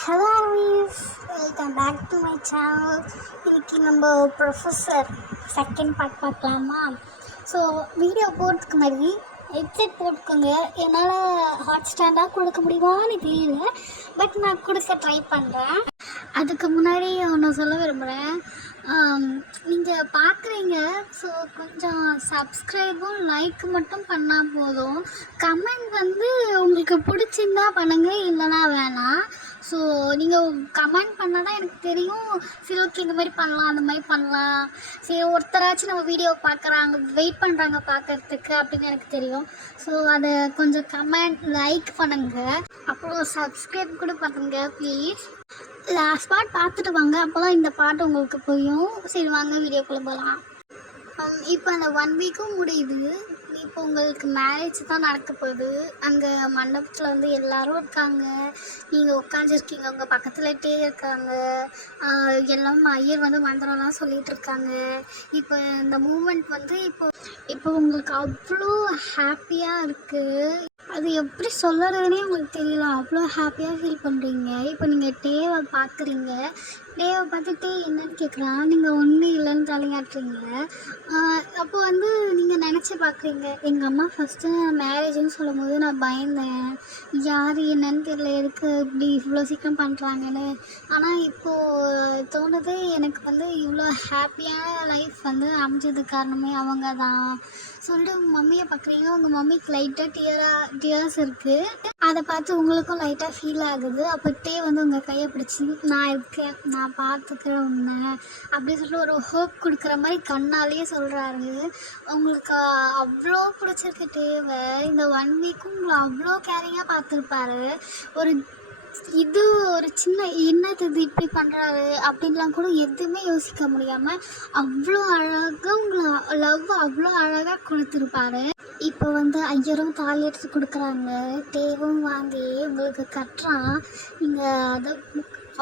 Hello Amees, welcome back to my channel. இன்னைக்கு நம்ம professor second part பார்க்கலாமா? ஸோ வீடியோ போகிறதுக்கு முன்னாடி ஹெட்செட் போட்டுக்கோங்க. என்னால் ஹாட் ஸ்டாண்டாக கொடுக்க முடியுமான்னு தெரியல, பட் நான் கொடுக்க ட்ரை பண்ணுறேன். அதுக்கு முன்னாடி ஒன்று சொல்ல விரும்புகிறேன். நீங்கள் பார்க்குறீங்க, ஸோ கொஞ்சம் சப்ஸ்கிரைபும் லைக் மட்டும் பண்ணால் போதும். கமெண்ட் வந்து உங்களுக்கு பிடிச்சிருந்தா பண்ணுங்கள், இல்லைனா வேணாம். ஸோ நீங்கள் கமெண்ட் பண்ணால் தான் எனக்கு தெரியும், சரி ஓகே இந்த மாதிரி பண்ணலாம் அந்த மாதிரி பண்ணலாம், சரி ஒருத்தராச்சும் நம்ம வீடியோ பார்க்குறாங்க வெயிட் பண்ணுறாங்க பார்க்குறதுக்கு அப்படின்னு எனக்கு தெரியும். ஸோ அதை கொஞ்சம் கமெண்ட் லைக் பண்ணுங்கள், அப்புறம் சப்ஸ்கிரைப் கூட பண்ணுங்கள் ப்ளீஸ். லாஸ்ட் பார்ட் பார்த்துட்டு வாங்க, அப்போ தான் இந்த பாட்டு உங்களுக்கு புரியும். சரி வாங்க வீடியோக்குள்ளே போகலாம். இப்போ அந்த 1 வீக்கும் முடியுது. இப்போ உங்களுக்கு மேரேஜ் தான் நடக்க போகுது. அங்கே மண்டபத்தில் வந்து எல்லோரும் இருக்காங்க, நீங்கள் உட்காந்துருக்கீங்க, உங்கள் பக்கத்துலட்டே இருக்காங்க, எல்லாம் ஐயர் வந்து மந்திரம்லாம் சொல்லிகிட்டு இருக்காங்க. இப்போ இந்த மூமெண்ட் வந்து இப்போ உங்களுக்கு அவ்வளோ ஹாப்பியாக இருக்குது. அது எப்படி சொல்லுறதுனே உங்களுக்கு தெரியல, அவ்வளோ ஹாப்பியாக ஃபீல் பண்ணுறீங்க. இப்போ நீங்கள் டேவை பார்க்குறீங்க, டேவை பார்த்துட்டு என்னன்னு கேட்குறான், நீங்கள் ஒன்றும் இல்லைன்னு தலையாட்டுறீங்க. அப்போ வந்து நீங்கள் நினச்சி பார்க்குறீங்க, எங்கள் அம்மா ஃபஸ்ட்டு மேரேஜுன்னு சொல்லும் போது நான் பயந்தேன், யார் என்னன்னு தெரியல, எதுக்கு இப்படி இவ்வளோ சீக்கிரம் பண்ணுறாங்கன்னு. ஆனால் இப்போது தோணுது, எனக்கு வந்து இவ்வளோ ஹாப்பியான லைஃப் வந்து அமைஞ்சது காரணமே அவங்க தான் சொல்லிட்டு உங்கள் மம்மியை பார்க்குறீங்க. உங்கள் மம்மிக்கு லைட்டாக டியர்ஸ் இருக்குது, அதை பார்த்து உங்களுக்கும் லைட்டாக ஃபீல் ஆகுது. அப்போட்டே வந்து உங்கள் கையை பிடிச்சி நான் இருக்கேன், நான் பார்த்துக்கிறேன் உன்னை அப்படி சொல்லிட்டு ஒரு ஹோப் கொடுக்குற மாதிரி கண்ணாலேயே சொல்கிறாரு. உங்களுக்கு அவ்வளோ பிடிச்சிருக்கு டேவை. இந்த 1 வீக்கும் உங்களை அவ்வளோ கேரிங்காக பார்த்துருப்பாரு. ஒரு சின்ன என்னது இது இப்படி பண்ணுறாரு அப்படின்லாம் கூட எதுவுமே யோசிக்க முடியாமல் அவ்வளோ அழகாக உங்களை லவ் அவ்வளோ அழகாக கொடுத்துருப்பாரு. இப்போ வந்து ஐயரும் தாலி எடுத்து கொடுக்குறாங்க, தேவும் வாங்கி உங்களுக்கு கட்டுறான். நீங்கள் அதை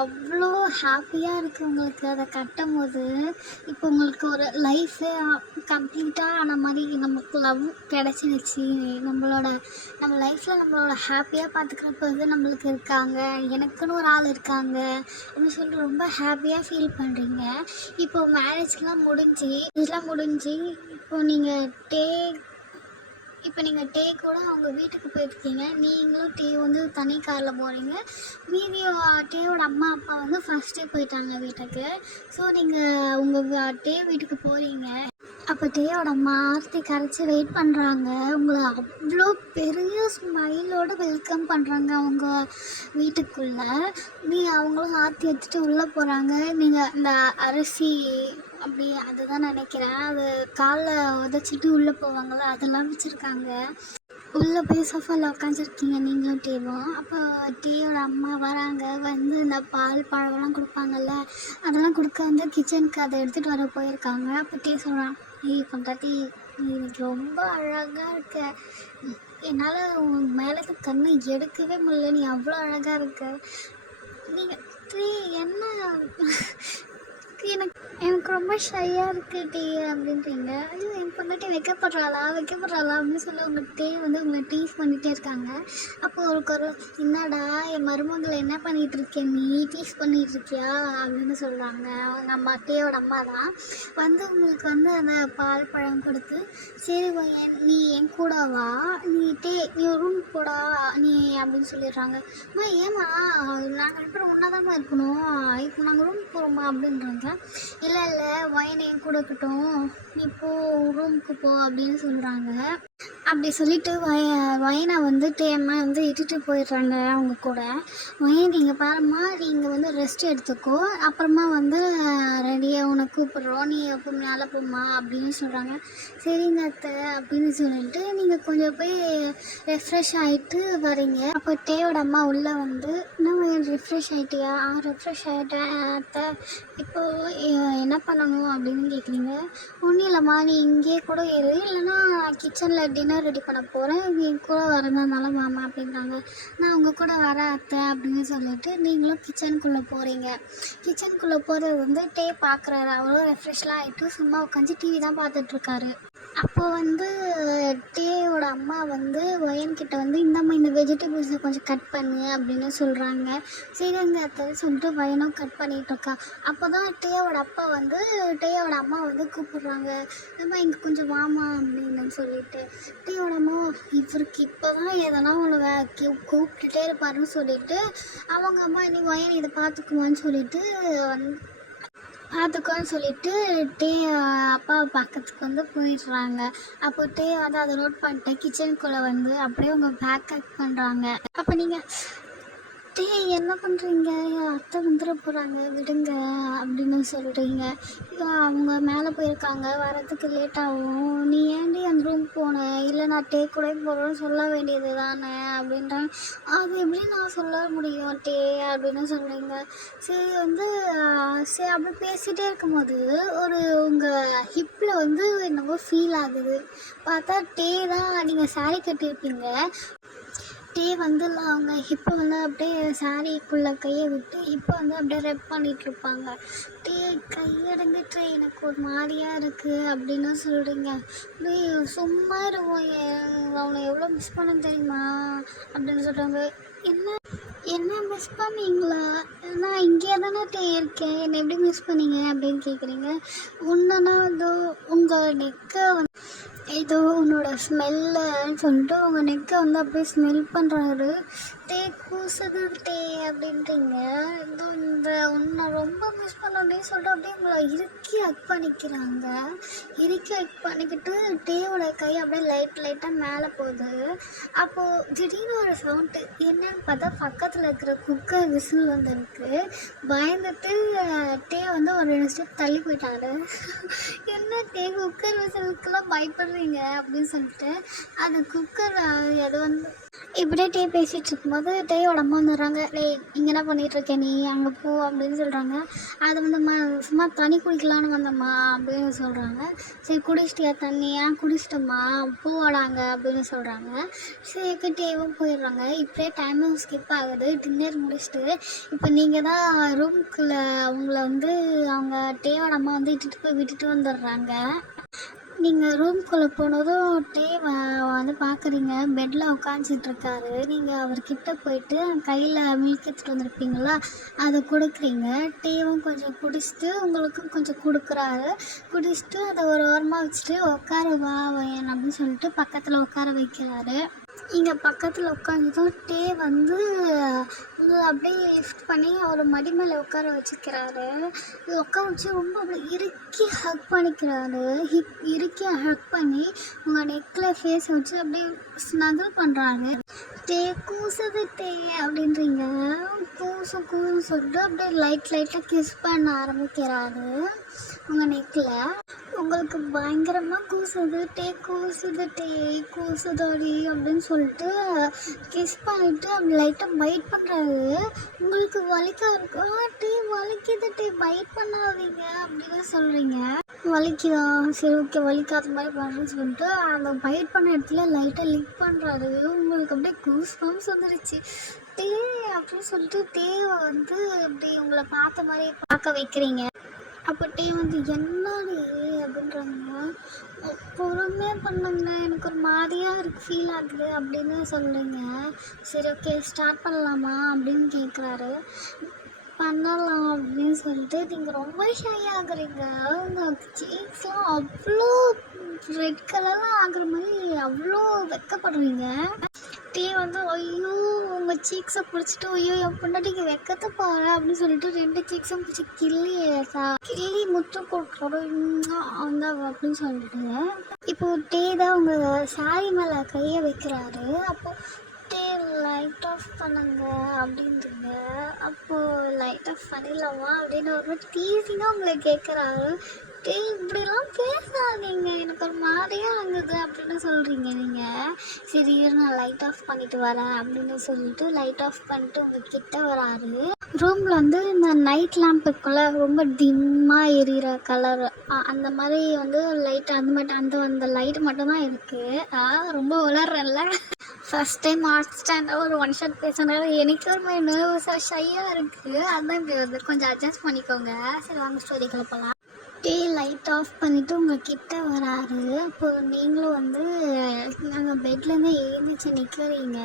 அவ்வளோ ஹாப்பியாக இருக்குது உங்களுக்கு அதை கட்டும் போது. இப்போ உங்களுக்கு ஒரு லைஃபே கம்ப்ளீட்டாக ஆன மாதிரி நமக்கு லவ் கிடச்சிருச்சு. நம்ம லைஃப்பில் நம்மளோட ஹாப்பியாக பார்த்துக்கிறப்ப வந்து நம்மளுக்கு இருக்காங்க, எனக்குன்னு ஒரு ஆள் இருக்காங்க அப்படின்னு சொல்லிட்டு ரொம்ப ஹாப்பியாக ஃபீல் பண்ணுறீங்க. இப்போ மேரேஜ்லாம் முடிஞ்சு இப்போ நீங்கள் டே கூட அவங்க வீட்டுக்கு போயிருக்கீங்க. நீங்களும் டே வந்து தனி காரில் போகிறீங்க. மீதி டேவோட அம்மா அப்பா வந்து ஃபஸ்ட்டே போயிட்டாங்க வீட்டுக்கு. ஸோ நீங்கள் உங்கள் டே வீட்டுக்கு போகிறீங்க. அப்போ டேயோட அம்மா ஆர்த்தி கரைச்சி வெயிட் பண்ணுறாங்க. உங்களை அவ்வளோ பெரிய ஸ்மைலோடு வெல்கம் பண்ணுறாங்க அவங்க வீட்டுக்குள்ளே. அவங்களும் ஆர்த்தி எடுத்துகிட்டு உள்ளே போகிறாங்க. நீங்கள் இந்த அரிசி அப்படி அதுதான் நினைக்கிறேன், அது காலில் உதச்சிட்டு உள்ளே போவாங்கள்ல, அதெல்லாம் வச்சுருக்காங்க. உள்ளே போய் சோஃபாவில் உட்காந்துருக்கீங்க நீங்களும் டேவும். அப்போ டேயோட அம்மா வராங்க, வந்து இந்த பால் பழம்லாம் கொடுப்பாங்கல்ல, அதெல்லாம் கொடுக்க வந்து கிச்சனுக்கு அதை எடுத்துகிட்டு வர போயிருக்காங்க. அப்போ டே சொல்கிறான், ஏய் பொண்டாட்டி நீ இன்னைக்கு ரொம்ப அழகாக இருக்க, என்னால் உன் மேலே கண்ணை எடுக்கவே முடியல, நீ அவ்வளோ அழகாக இருக்க. நீங்கள் என்ன எனக்கு ரொம்ப ஷையாக இருக்குது டீ அப்படின்றீங்க. ஐயோ என் பொண்டாட்டி வைக்கப்படுறாளா அப்படின்னு சொல்லி உங்கள் டீ வந்து உங்களை டீஸ் பண்ணிகிட்டே இருக்காங்க. அப்போ ஒரு என்னடா என் மருமகளை என்ன பண்ணிகிட்டு இருக்கேன், நீ டீஸ் பண்ணிகிட்டு இருக்கியா அப்படின்னு சொல்கிறாங்க. அவங்க அம்மா டேயோட அம்மா தான் வந்து உங்களுக்கு வந்து அந்த பால் பழம் கொடுத்து, சரி நீ என் கூட வா, நீ ஒரு ரூம் போடா நீ அப்படின்னு சொல்லிடுறாங்க. அம்மா ஏம்மா நாங்கள் 2 பேரும் ஒன்றா தான்மா இருக்கணும், இப்போ நாங்கள் ரூம் போகிறோமா அப்படின்றாங்க. இல்லை ஒயனை என் கூட இருக்கட்டும், நீ போ ரூமுக்கு போ அப்படின்னு சொல்கிறாங்க. அப்படி சொல்லிவிட்டு வயனை வந்து டேம்மா வந்து இட்டுட்டு போயிடுறாங்க அவங்க கூட. வயன் நீங்கள் பாரும்மா, நீங்கள் வந்து ரெஸ்ட் எடுத்துக்கோ, அப்புறமா வந்து ரெடியாக உனக்கு கூப்பிட்றோம், நீ எப்போ மேலே போம்மா அப்படின்னு சொல்கிறாங்க. சரிங்க அத்தை அப்படின்னு சொல்லிட்டு நீங்கள் கொஞ்சம் போய் ரெஃப்ரெஷ் ஆகிட்டு வரீங்க. அப்போ டேயோட அம்மா உள்ளே வந்து, இன்னும் ரெஃப்ரெஷ் ஆகிட்டியா? ரெஃப்ரெஷ் ஆகிட்டேன் அத்தை, இப்போது என்ன பண்ணணும் அப்படின்னு கேட்குறீங்க. ஒன்றும் இல்லைம்மா, நீ இங்கேயே கூட இரு, இல்லைன்னா கிச்சனில் டின்னர் ரெடி பண்ண போகிறேன், இது என் கூட வரதுனால மாமா அப்படின்றாங்க. நான் உங்கள் கூட வரேன் அத்தை அப்படின்னு சொல்லிட்டு நீங்களும் கிச்சனுக்குள்ளே போகிறீங்க. கிச்சனுக்குள்ளே போகிறது வந்து டே பார்க்குறாரு. அவரும் ரெஃப்ரெஷ்லாம் ஆகிட்டு சும்மா உட்காந்து டிவி தான் பார்த்துட்ருக்காரு. அப்போ வந்து டேயோட அம்மா வந்து வயன்கிட்ட வந்து இந்தம்மா இந்த வெஜிடபிள்ஸை கொஞ்சம் கட் பண்ணு அப்படின்னு சொல்கிறாங்க. சரிங்க அத்தை சொல்லிட்டு வயனும் கட் பண்ணிகிட்டு இருக்கா. அப்போ தான் டேயோட அப்பா வந்து டேயோட அம்மா வந்து கூப்பிடுறாங்க, அம்மா இங்கே கொஞ்சம் வாமா அப்படின்னு சொல்லிட்டு. டேயோட அம்மா இவருக்கு இப்போ தான் எதனா ஒன்று கூப்பிட்டுட்டே இருப்பாருன்னு சொல்லிட்டு அவங்க அம்மா நீ வயன் இதை பார்த்துக்குவான்னு சொல்லிட்டு பார்த்துக்கோன்னு சொல்லிட்டு டே அப்பாவை பார்க்கறதுக்கு வந்து போயிடுறாங்க. அப்போ டே வந்து அதை நோட் பண்ணிட்டு கிச்சனுக்குள்ளே வந்து அப்படியே அவங்க பேக் பண்ணுறாங்க. அப்போ நீங்கள் டே என்ன பண்ணுறீங்க, அத்தை வந்துட போகிறாங்க விடுங்க அப்படின்னு சொல்கிறீங்க. அவங்க மேலே போயிருக்காங்க, வரதுக்கு லேட் ஆகும், நீ ஏன்டி அந்த ரூம் போனேன், இல்லை நான் டே கூட போகிறோன்னு சொல்ல வேண்டியது தானே அப்படின்றாங்க. அது எப்படி நான் சொல்ல முடியும் டே அப்படின்னு சொல்கிறீங்க. சரி வந்து சரி அப்படி பேசிகிட்டே இருக்கும்போது ஒரு உங்கள் ஹிப்பில் வந்து என்னவோ ஃபீல் ஆகுது. பார்த்தா டே தான். நீங்கள் சாரி கட்டியிருப்பீங்க. டே வந்து அவங்க ஹிப்பை வந்து அப்படியே சாரிக்குள்ளே கையை விட்டு ஹிப்பை வந்து அப்படியே ரெப் பண்ணிகிட்ருப்பாங்க. டே கையடங்கு டே எனக்கு ஒரு மாதிரியாக இருக்குது அப்படின்னு சொல்கிறீங்க. டே சும்மா இருக்கும், அவனை எவ்வளோ மிஸ் பண்ண தெரியுமா அப்படின்னு சொல்கிறாங்க. என்ன மிஸ் பண்ணீங்களா, நான் இங்கே தானே டே இருக்கேன், என்னை எப்படி மிஸ் பண்ணீங்க அப்படின்னு கேட்குறீங்க. ஒன்றுனா இதோ உங்கள் நெக்கை வந்து ஏதோ உன்னோட ஸ்மெல்லுன்னு சொல்லிட்டு உங்கள் நெக்கை வந்து அப்படியே ஸ்மெல் பண்ணுறாரு. டே கூசுது டே அப்படின்றீங்க. இதோ இந்த உன்னை ரொம்ப மிஸ் பண்ணோன்னே சொல்லிட்டு அப்படியே உங்களை இறுக்கி ஹக் பண்ணிக்கிறாங்க. இறுக்கி ஹக் பண்ணிக்கிட்டு டேயோட கை அப்படியே லைட்டாக மேலே போகுது. அப்போது திடீர்னு ஒரு சவுண்டு, என்னன்னு பார்த்தா பக்கத்தில் இருக்கிற குக்கர் விசில் வந்துருக்கு. பயந்துட்டு டே வந்து ஒரு 2 ஸ்டெப் தள்ளி போயிட்டாரு. என்ன டே குக்கர் விசிலுக்கெல்லாம் பயப்படுறீங்க அப்படின்னு சொல்லிட்டு அது குக்கர் அது வந்து இப்படியே டே பேசிகிட்டு இருக்கும்போது டேயோட அம்மா வந்துடுறாங்க. டேய் இங்கே என்ன பண்ணிகிட்ருக்க நீ, அங்கே போ அப்படின்னு சொல்கிறாங்க. அதை வந்து சும்மா தண்ணி குடிக்கலான்னு வந்தம்மா அப்படின்னு சொல்கிறாங்க. சரி குடிச்சிட்டியா தண்ணி, குடிச்சிட்டம்மா போடாங்க அப்படின்னு சொல்கிறாங்க. சரி டேவும் போயிடுறாங்க. இப்படியே டைமும் ஸ்கிப் ஆகுது. டின்னர் முடிச்சுட்டு இப்போ நீங்கள் தான் ரூமுக்குள்ளே அவங்கள வந்து அவங்க டேயோட அம்மா வந்து இட்டுட்டு போய் விட்டுட்டு வந்துடுறாங்க. நீங்கள் ரூம்குள்ளே போனதும் டே வந்து பார்க்குறீங்க, பெட்டில் உட்காந்துட்ருக்காரு. நீங்கள் அவர்கிட்ட போயிட்டு கையில் மில்க் எடுத்துகிட்டு வந்திருப்பீங்களா, அதை கொடுக்குறீங்க. டேவும் கொஞ்சம் குடிச்சிட்டு உங்களுக்கும் கொஞ்சம் கொடுக்குறாரு. குடிச்சிட்டு அதை ஒரு ஓரமாக வச்சுட்டு உட்கார வா வயன் அப்படின்னு சொல்லிட்டு பக்கத்தில் உட்கார வைக்கிறாரு. இங்கே பக்கத்தில் உட்காந்ததும் டே வந்து அப்படியே லிஃப்ட் பண்ணி அவர் மடி மேலே உட்கார வச்சுக்கிறாரு. உட்கார வச்சு ரொம்ப அப்படியே இறுக்கி ஹக் பண்ணிக்கிறாரு. இறுக்கி ஹக் பண்ணி உங்கள் நெக்கில் ஃபேஸ் வச்சு அப்படியே ஸ்னகிள் பண்ணுறாரு. டே கூசுது டே அப்படின்றீங்க. கூசும் சொல்லிட்டு அப்படியே லைட்டாக கிஸ் பண்ண ஆரம்பிக்கிறாரு உங்கள் நெக்கில். உங்களுக்கு பயங்கரமாக கூசுது கூசுதாடி அப்படின்னு சொல்லிட்டு கிஸ் பண்ணிவிட்டு அப்படி லைட்டாக பைட் பண்ணுறாரு. உங்களுக்கு வலிக்கா டே வலிக்குது டே பைட் பண்ணாதீங்க அப்படின்னு சொல்கிறீங்க. வலிக்குதா, சரி ஓகே வலிக்காத மாதிரி பண்ணுறேன்னு சொல்லிட்டு அந்த பைட் பண்ண இடத்துல லைட்டாக லிக் பண்ணுறாரு. உங்களுக்கு அப்படியே கூஸ் பம்ப்ஸ் வந்துடுச்சு. டே அப்படின்னு சொல்லிட்டு டேவை வந்து அப்படி உங்களை பார்த்த மாதிரி பார்க்க வைக்கிறீங்க. அப்போ டே வந்து என்னடி அப்படின்றாங்க. பொறுமையாக பண்ணுங்க, எனக்கு ஒரு மாதிரியாக இருக்குது ஃபீல் ஆகுது அப்படின்னு சொல்கிறீங்க. சரி ஓகே ஸ்டார்ட் பண்ணலாமா அப்படின்னு கேட்குறாரு. பண்ணலாம் அப்படின்னு சொல்லிட்டு நீங்கள் ரொம்ப ஷை ஆகுறீங்க. உங்கள் சீக்ஸ்லாம் அவ்வளோ ரெட் கலர்லாம் ஆகுற மாதிரி அவ்வளோ வெக்கப்படுறீங்க. டே வந்து ஐயோ உங்கள் சீக்ஸை பிடிச்சிட்டு ஐயோ என் பொண்டாட்டிக்கு வெக்கத்தை பாரு அப்படின்னு சொல்லிட்டு 2 சீக்ஸும் பிடிச்சி கிள்ளி முத்தம் கொடுக்குறோம் அந்த அப்படின்னு சொல்லிட்டு இப்போது டே தான் உங்கள் சாரி மேலே கையை வைக்கிறாரு. அப்போது டே லைட் ஆஃப் பண்ணுங்க அப்படின்றீங்க. அப்போது லைட் ஆஃப் பண்ணிடலாமா அப்படின்னு ஒரு டீசிங்காக உங்களை கேட்குறாரு. டே இப்படிலாம் பேசாதீங்க, எனக்கு ஒரு மாதிரியாக ஆகுது அப்படின்னு சொல்கிறீங்க நீங்கள். சரி நான் லைட் ஆஃப் பண்ணிட்டு வரேன் அப்படின்னு சொல்லிட்டு லைட் ஆஃப் பண்ணிட்டு உங்ககிட்ட வராரு. ரூமில் வந்து இந்த நைட் லேம்ப் இருக்குல்ல, ரொம்ப டிம்மாக எரியிற கலர் அந்த மாதிரி வந்து லைட் அந்த லைட் மட்டும்தான் இருக்குது. ரொம்ப வளர்றேன்ல, ஃபஸ்ட் டைம் ஆர்ட் ஸ்டாண்டாக ஒரு 1 ஷாட் பேசுனால எனக்கு ஒரு மாதிரி நர்வஸாக ஷையாக இருக்குது. அதுதான் இப்படி வருது, கொஞ்சம் அட்ஜஸ்ட் பண்ணிக்கோங்க. சரி வாங்க ஸ்டோரிக்குள்ள போகலாம். டே லைட் ஆஃப் பண்ணிவிட்டு உங்கள் கிட்ட வராரு. அப்போ நீங்களும் வந்து நாங்கள் பெட்லேருந்து எழுந்திரிச்சு நிற்கிறீங்க.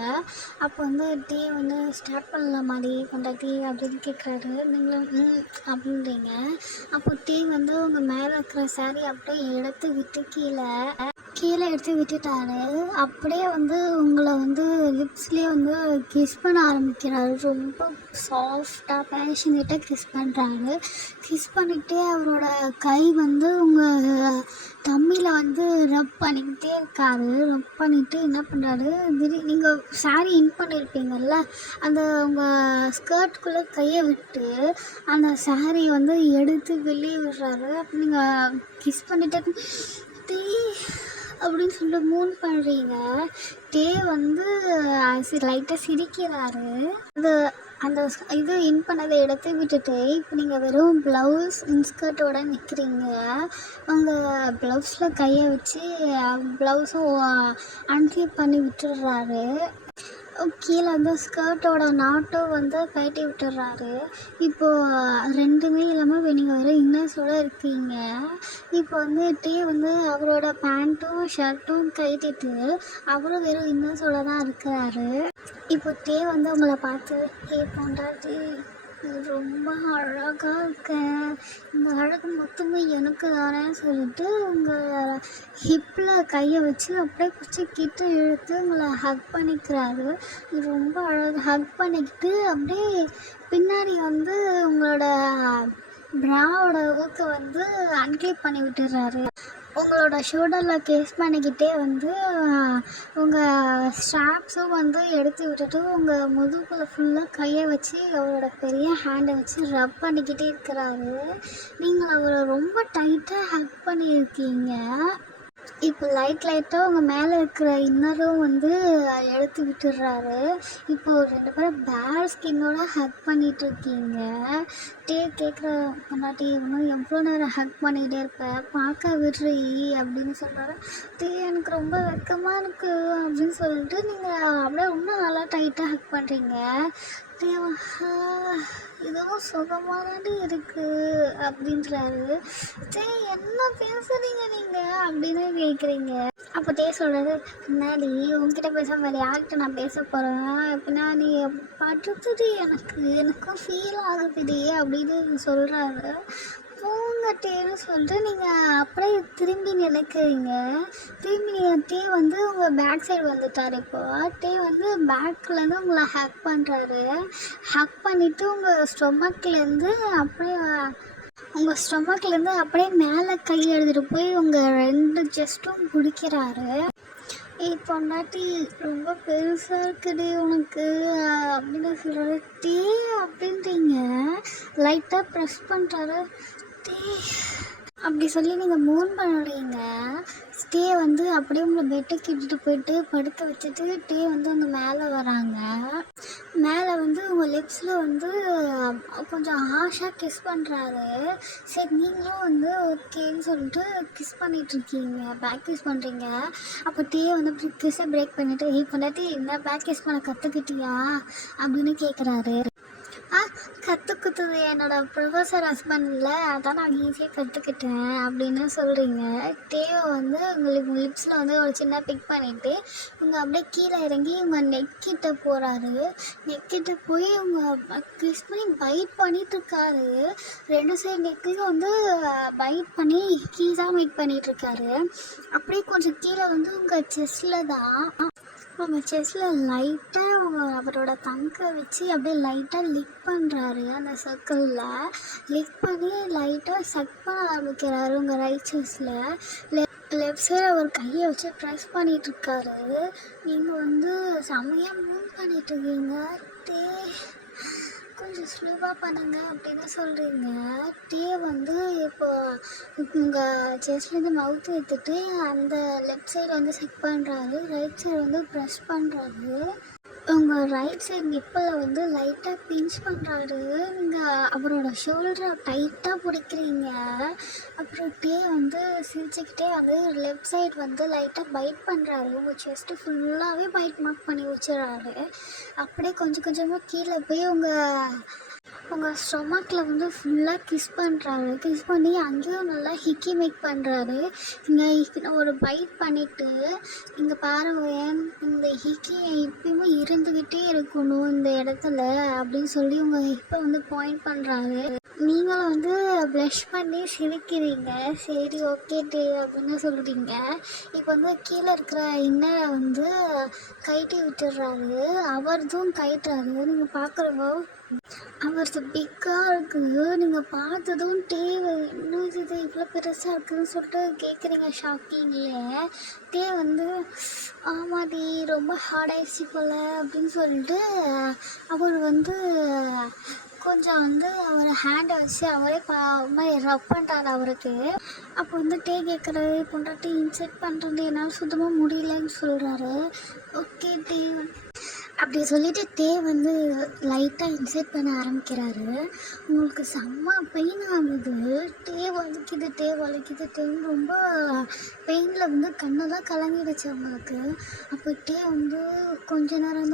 அப்போ வந்து டே வந்து ஸ்டார்ட் பண்ணலாமாடி பொண்டாட்டி அப்படின்னு கேட்குறாரு. நீங்களும் அப்படின்றீங்க. அப்போ டே வந்து உங்கள் மேலே இருக்கிற சாரி அப்படியே எடுத்து விட்டு கீழே எடுத்து விட்டுட்டாரு. அப்படியே வந்து உங்களை வந்து லிப்ஸ்லேயே வந்து கிஸ் பண்ண ஆரம்பிக்கிறாரு. ரொம்ப சாஃப்டாக பேஷனேட்டாக கிஸ் பண்ணுறாரு. கிஸ் பண்ணிக்கிட்டே அவரோட கை வந்து உங்கள் தம்மியில் வந்து ரப் பண்ணிக்கிட்டே இருக்காரு. ரப் பண்ணிவிட்டு என்ன பண்ணுறாரு, நீங்கள் சாரி இன் பண்ணியிருப்பீங்கள்ல, அந்த உங்கள் ஸ்கர்ட்குள்ளே கையை விட்டு அந்த சாரி வந்து எடுத்து வெளியே விடுறாரு. அப்போ நீங்கள் கிஸ் பண்ணிட்டு டீ அப்படின்னு சொல்லிட்டு மூன் பண்ணுறீங்க. டே வந்து லைட்டாக சிரிக்கிறாரு. அது அந்த இது இன் பண்ணதை எடுத்து விட்டுட்டு இப்போ நீங்கள் வெறும் ப்ளவுஸ் இன்ஸ்கர்ட்டோட நிற்கிறீங்க. உங்கள் ப்ளவுஸில் கையை வச்சு ப்ளவுஸும் அன்க்ளிப் பண்ணி விட்டுடுறாரு. கீழே வந்து ஸ்கர்ட்டோட நாட்டும் வந்து கழட்டி விட்டுடுறாரு. இப்போது ரெண்டுமே இல்லாமல் நீங்கள் வெறும் இன்னர்ஸோடு இருக்கீங்க. இப்போ வந்து டே வந்து அவரோட பேண்ட்டும் ஷர்ட்டும் கழட்டிட்டு அவரும் வெறும் இன்னர்ஸோடு தான் இருக்கிறாரு. இப்போ டே வந்து உங்களை பார்த்து பொண்டாட்டி ரொம்ப அழகாக இருக்க, இந்த அழகு மொத்தமே எனக்கு தானேன்னு சொல்லிட்டு உங்கள் ஹிப்பில் கையை வச்சு அப்படியே பிடிச்சி கிட்ட இழுத்து உங்களை ஹக் பண்ணிக்கிறாரு. ரொம்ப அழகு. ஹக் பண்ணிக்கிட்டு அப்படியே பின்னாடி வந்து உங்களோட ப்ராவோட ஊக்கை வந்து அன்க்ளிப் பண்ணி விட்டுடுறாரு. உங்களோட ஷோல்டரில் கேஸ் பண்ணிக்கிட்டே வந்து உங்கள் ஸ்ட்ராப்ஸும் வந்து எடுத்து விட்டுட்டு உங்கள் முதுகில் ஃபுல்லாக கையை வச்சு அவரோட பெரிய ஹேண்டை வச்சு ரப் பண்ணிக்கிட்டே இருக்கிறாரு. நீங்கள் அவரை ரொம்ப டைட்டாக ஹக் பண்ணியிருக்கீங்க. இப்போ லைட்டாக உங்கள் மேலே இருக்கிற இன்னரும் வந்து எடுத்து விட்டுடுறாரு. இப்போது 2 பேரும் பேர் ஸ்கின்னோட ஹக் பண்ணிகிட்ருக்கீங்க. டே கேட்குற பொண்டாட்டி இன்னும் எவ்வளோ நேரம் ஹக் பண்ணிகிட்டே இருப்பேன், பார்க்க விடுறி அப்படின்னு சொல்கிறாரு. டே எனக்கு ரொம்ப வெக்கமாக இருக்குது அப்படின்னு சொல்லிட்டு நீங்கள் அப்படியே இன்னும் நல்லா டைட்டாக ஹக் பண்ணுறீங்க. இதுவும் சுகமாக தாண்டி இருக்குது அப்படின்றாரு. சரி என்ன பேசுகிறீங்க நீங்கள் அப்படின்னு கேட்குறீங்க. அப்போ டே சொல்கிறது, பின்னாடி உங்ககிட்ட பேசாமல் வேறு யார்கிட்ட நான் பேச போகிறேன், பின்னாடி படுத்துடி எனக்கும் ஃபீல் ஆகுதுடி அப்படின்னு சொல்கிறாரு. பூங்கட்டேன்னு சொல்லிட்டு நீங்கள் அப்படியே திரும்பி நினைக்கிறீங்க. திரும்பி டே வந்து உங்கள் பேக் சைடு வந்துட்டார். இப்போது டே வந்து பேக்லேருந்து உங்களை ஹக் பண்ணுறாரு. ஹக் பண்ணிவிட்டு உங்கள் ஸ்டொமக்லேருந்து அப்படியே மேலே கை எடுத்துகிட்டு போய் உங்கள் 2 செஸ்ட்டும் பிடிக்கிறாரு. பொண்டாட்டி ரொம்ப பெருசாக இருக்குடி உனக்கு அப்படின்னு சொல்கிறாரு. டே அப்படின்றீங்க. லைட்டாக ப்ரெஸ் பண்ணுறாரு. டே அப்படி சொல்லி நீங்கள் மூன் பண்ணுறீங்க. டே வந்து அப்படியே உங்களை பெட்டுக்கு இட்டுட்டு போயிட்டு படுக்க வச்சுட்டு டே வந்து அங்கே மேலே வராங்க. மேலே வந்து உங்கள் லிப்ஸில் வந்து கொஞ்சம் ஹார்ஷாக கிஸ் பண்ணுறாரு. சரி நீங்களும் வந்து ஓகேன்னு சொல்லிட்டு கிஸ் பண்ணிகிட்ருக்கீங்க, பேக் கிஸ் பண்ணுறீங்க. அப்போ டே வந்து கிஸ்ஸை பிரேக் பண்ணிவிட்டு பொண்டாட்டி என்ன பேக் கிஸ் பண்ண கற்றுக்கிட்டியா அப்படின்னு கேட்குறாரு. கற்றுக்குறது என்னோடய ப்ரொஃபஸர் ஹஸ்பண்ட் இல்லை, அதான் நான் ஈஸியாக கற்றுக்கிட்டேன் அப்படின்னு சொல்கிறீங்க. டேவை வந்து உங்களுக்கு லிப்ஸில் வந்து ஒரு சின்ன பிக் பண்ணிவிட்டு இவங்க அப்படியே கீழே இறங்கி உங்கள் நெக்கிட்ட போகிறாரு. நெக்கிட்ட போய் உங்கள் கிஸ் பண்ணி பைட் பண்ணிகிட்ருக்காரு. 2 சைடு நெக்கையும் வந்து பைட் பண்ணி கீழாக மீட் பண்ணிகிட்ருக்காரு. அப்படியே கொஞ்சம் கீழே வந்து உங்கள் செஸ்டில் தான் உங்கள் செஸ்டில் லைட்டாக அவரோட தங்கை வச்சு அப்படியே லைட்டாக லிக் பண்ணுறாரு. அந்த சர்க்கிளில் லிக் பண்ணி லைட்டாக சக் பண்ண ஆரம்பிக்கிறாரு உங்கள் ரைட் செஸ்டில். லெஃப்ட் சைடு அவர் கையை வச்சு ப்ரெஸ் பண்ணிகிட்ருக்காரு. நீங்கள் வந்து செம்மையாக மூவ் பண்ணிகிட்ருக்கீங்க. டே கொஞ்சம் ஸ்லோவாக பண்ணுங்க அப்படின்னு சொல்கிறீங்க. டே வந்து இப்போது உங்கள் செஸ்ட்லேருந்து மவுத் எடுத்துகிட்டு அந்த லெஃப்ட் சைடு வந்து செக் பண்ணுறாரு, ரைட் சைடு வந்து ப்ரெஸ் பண்ணுறாரு. உங்கள் ரைட் சைடு நிப்பில் வந்து லைட்டாக பிஞ்ச் பண்ணுறாரு. நீங்கள் அவரோட ஷோல்டரை டைட்டாக பிடிக்கிறீங்க. அப்புறம் டே வந்து சிரிச்சுக்கிட்டே வந்து லெஃப்ட் சைடு வந்து லைட்டாக பைட் பண்ணுறாரு. உங்கள் செஸ்ட்டு ஃபுல்லாகவே பைட் மார்க் பண்ணி வச்சுறாரு. அப்படியே கொஞ்சம் கொஞ்சமாக கீழே போய் உங்கள் ஸ்டொமக்கில் வந்து ஃபுல்லாக கிஸ் பண்ணுறாரு. கிஸ் பண்ணி அங்கேயும் நல்லா ஹிக்கி மேக் பண்ணுறாரு. இங்கே ஒரு பைட் பண்ணிவிட்டு இங்கே பாருங்களேன், இந்த ஹிக்கி எப்பயுமே இருந்துக்கிட்டே இருக்கணும் இந்த இடத்துல அப்படின்னு சொல்லி உங்கள் ஹிப்பை வந்து பாயிண்ட் பண்ணுறாரு. நீங்களும் வந்து ப்ளஷ் பண்ணி சிரிக்கிறீங்க. சரி ஓகே டே அப்படின்னு சொல்கிறீங்க. இப்போ வந்து கீழே இருக்கிற இன்னரை வந்து கழட்டி விட்டுடுறாரு. அவர்தும் கழட்டுறாரு. நீங்கள் பார்க்குறவங்க அவரது பிக்காக இருக்குது. நீங்கள் பார்த்ததும் இன்னும் இது இவ்வளோ பெருசாக இருக்குதுன்னு சொல்லிட்டு கேட்குறீங்க ஷாக்கிங்லே. வந்து ஆமாடி ரொம்ப ஹார்டாகிடுச்சு போல் அப்படின்னு சொல்லிட்டு அவர் வந்து கொஞ்சம் வந்து அவர் ஹேண்டை வச்சு அவரே மாதிரி ரப் பண்ணுறாரு அவருக்கு. அப்போ வந்து கேட்குறாரு, பொண்டாட்டி இன்செக்ட் பண்ணுறது என்னால் சுத்தமாக முடியலன்னு சொல்கிறாரு. ஓகே அப்படி சொல்லிவிட்டு வந்து லைட்டாக இன்செக்ட் பண்ண ஆரம்பிக்கிறாரு. உங்களுக்கு செம்ம பெயின் ஆகுது. வலிக்குதுன்னு ரொம்ப பெயினில் வந்து கண்ணெல்லாம் கலங்கிடுச்சு அவங்களுக்கு. அப்போ வந்து கொஞ்ச நேரம்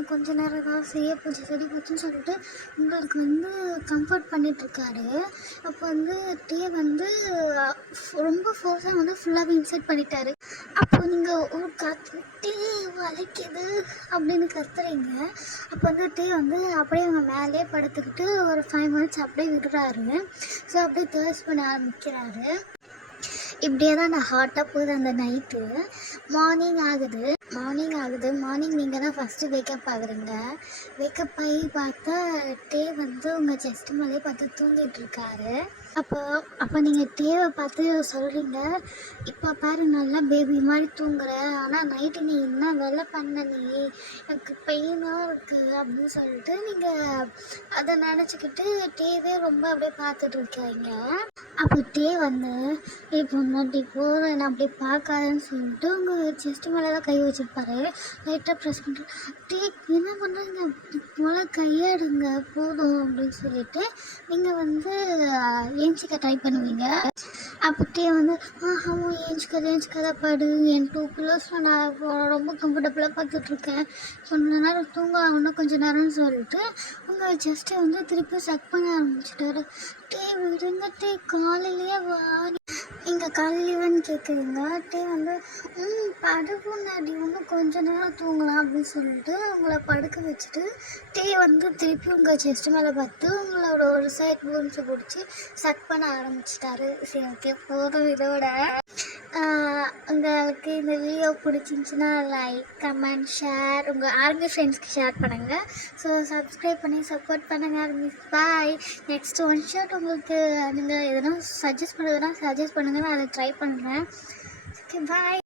தான் சரி போச்சுன்னு சொல்லிட்டு உங்களுக்கு வந்து கம்ஃபர்ட் பண்ணிகிட்ருக்காரு. அப்போ வந்து வந்து ரொம்ப ஃபோர்ஸாக வந்து ஃபுல்லாகவே இன்செக்ட் பண்ணிட்டாரு. அப்போ நீங்கள் ஒரு கத்தி வலிக்குது அப்படின்னு கத்துறீங்க. அப்போ வந்து வந்து அப்படியே அவங்க மேலே படுத்துக்கிட்டு ஒரு 5 மினிட்ஸ் அப்படியே விடுறாரு. ஸோ அப்படியே தேர்ஸ் பண்ண ஆரம்பிக்கிறாரு. இப்படியே தான் அந்த ஹாட்டாக போகுது அந்த நைட்டு. மார்னிங் ஆகுது. மார்னிங் நீங்கள் தான் ஃபஸ்ட்டு வேக்கப் ஆகுறீங்க. வேக்கப் ஆகி பார்த்தா வந்து உங்கள் செஸ்ட் மேலே பார்த்து தூங்கிட்டுருக்காரு. அப்போ நீங்கள் பார்த்து சொல்கிறீங்க, இப்போ பாரு நல்லா பேபி மாதிரி தூங்குற, ஆனால் நைட்டு நீ என்ன வேலை பண்ண, நீ எனக்கு பெயினாக இருக்குது அப்படின்னு சொல்லிட்டு நீங்கள் அதை நினச்சிக்கிட்டு ரொம்ப அப்படியே பார்த்துட்ருக்கீங்க. அப்போ வந்து இப்போ முன்னாடி போகிறேன் நான் அப்படியே பார்க்காதன்னு சொல்லிட்டு உங்கள் செஸ்ட் மேலே தான் கை வச்சுருப்பாரு. லைட்டாக ப்ரெஸ் பண்ணுறேன். என்ன பண்ணுறீங்க, முதல்ல கையாடுங்க போதும் அப்படின்னு சொல்லிட்டு நீங்கள் வந்து ஏஞ்சிக்க ட்ரை பண்ணுவீங்க. அப்போ வந்து ஆமாம் ஏஞ்சிக்காத படு, என் 2 பில்லோஸில் நான் ரொம்ப கம்ஃபர்டபுளாக பார்த்துட்ருக்கேன், கொஞ்ச நேரம் தூங்கலாம் இன்னும் கொஞ்சம் நேரம்னு சொல்லிட்டு உங்கள் செஸ்ட்டை வந்து திருப்பி சக் பண்ண ஆரம்பிச்சிட்டாரு. விடுங்க காலையிலேயே வா, இங்கே காலையிலேன்னு கேட்குறீங்க. வந்து படுக்குன்னாடி இன்னும் கொஞ்ச நேரம் தூங்கலாம் அப்படின்னு சொல்லிட்டு உங்களை படுக்க வச்சுட்டு வந்து திருப்பி உங்கள் செஸ்ட் மேலே பார்த்து உங்களோட ஒரு சைட் போன்ஸை பிடிச்சி சக் பண்ண ஆரம்பிச்சிட்டாரு. சரி ஓகே போதும். இதோட உங்களுக்கு இந்த வீடியோ பிடிச்சிருந்துச்சின்னா லைக், கமெண்ட், ஷேர் உங்கள் ஆர்மி ஃப்ரெண்ட்ஸ்க்கு ஷேர் பண்ணுங்கள். ஸோ சப்ஸ்கிரைப் பண்ணி சப்போர்ட் பண்ணுங்கள் ஆர்மி. பாய். நெக்ஸ்ட் ஒன் ஷாட் உங்களுக்கு நீங்கள் எதனா சஜஸ்ட் பண்ணுறதுனா சஜஸ்ட் பண்ணுங்கள், நான் அதை ட்ரை பண்ணுறேன். Okay bye.